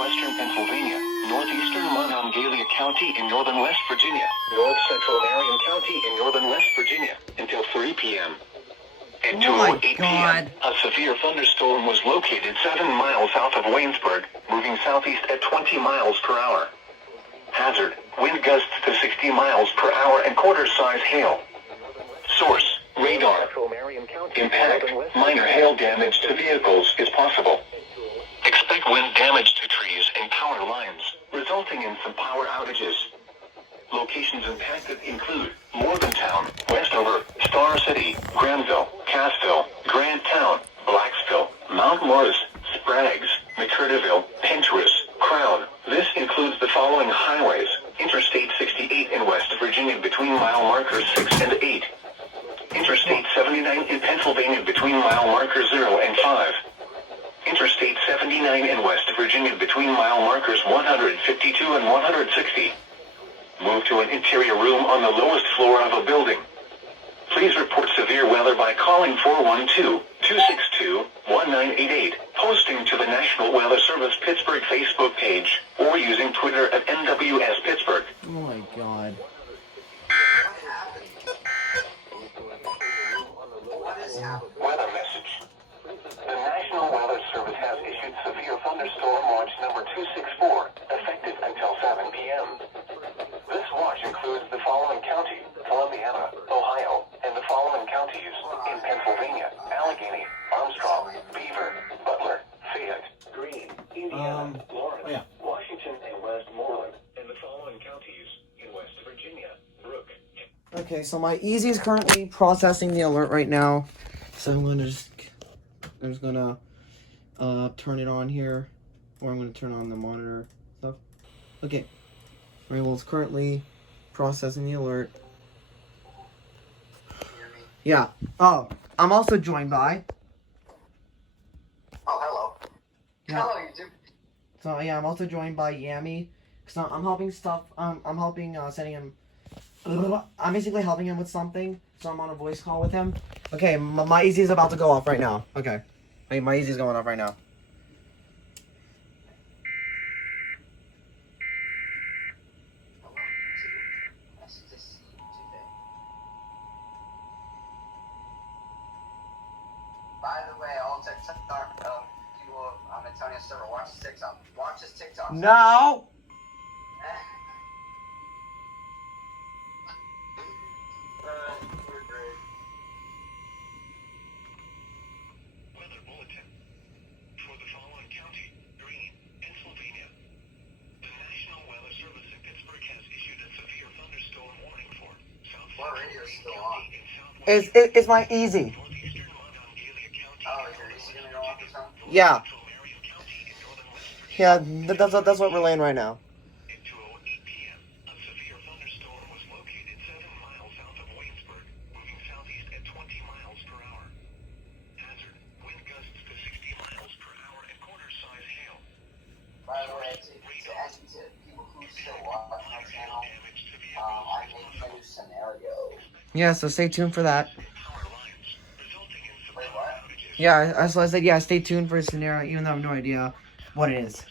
northwestern Pennsylvania, northeastern Monongalia County in northern West Virginia, north central Marion County in northern West Virginia, until 3 p.m. At 2:08 p.m., a severe thunderstorm was located 7 miles south of Waynesburg, moving southeast at 20 miles per hour. Hazard, wind gusts to 60 miles per hour and quarter-size hail. Source, radar. Impact, minor hail damage to vehicles is possible. Expect wind damage to trees and power lines, resulting in some power outages. Locations impacted include Morgantown, Westover, Star City, Granville, Cassville, Grandtown, Blacksville, Mount Morris, Spragues, McCurdyville, Pentruis, Crown. This includes the following highways: Interstate 68 in West Virginia between mile markers 6 and 8. Interstate 79 in Pennsylvania between mile markers 0 and 5. Interstate 79 in West Virginia between mile markers 152 and 160. Move to an interior room on the lowest floor of a building. Please report severe weather by calling 412-262-1988, posting to the National Weather Service Pittsburgh Facebook page, or using Twitter at NWS Pittsburgh. Oh my god. Weather message. The National Weather Service has issued severe thunderstorm watch number 264, effective until 7 p.m. This watch includes the following county: Columbiana, Ohio, and the following counties in Pennsylvania: Allegheny, Armstrong, Beaver, Butler, Fayette, Greene, Indiana, Lawrence, Washington, and Westmoreland, and the following counties in West Virginia: Brooke. Okay, so my Easy is currently processing the alert right now. So I'm just gonna turn it on here, or I'm gonna turn on the monitor stuff. Okay. Alright, well, it's currently processing the alert. Yeah. Oh, I'm also joined by. Oh, hello. Yeah. Hello, YouTube. So yeah, I'm also joined by Yami. So I'm helping stuff. I'm helping setting him. I'm basically helping him with something. So I'm on a voice call with him. Okay, my Easy is about to go off right now. Okay, my Easy is going off right now. By the way, all TikTok people on Antonio's server watch his TikTok. Watch his TikTok. No. We're great. Weather bulletin. For the following county, Greene, Pennsylvania. The National Weather Service in Pittsburgh has issued a severe thunderstorm warning for South What radio is still on? It's my Easy. northeastern Monongalia County. Oh, is your AC gonna go off or something? Yeah. Central Marion County in northern West Virginia. Yeah, that's what we're laying right now. At 2:08 p.m., a severe thunderstorm was located 7 miles south of Waynesburg, moving southeast at 20 miles per hour. Hazard, wind gusts to 60 miles per hour and quarter-size hail. By the way, to people who still watch my channel, I made a new scenario. Yeah, so stay tuned for that. Power lines, resulting in some Wait, power what? outages. Yeah, so I said, yeah, stay tuned for a scenario, even though I have no idea what it is.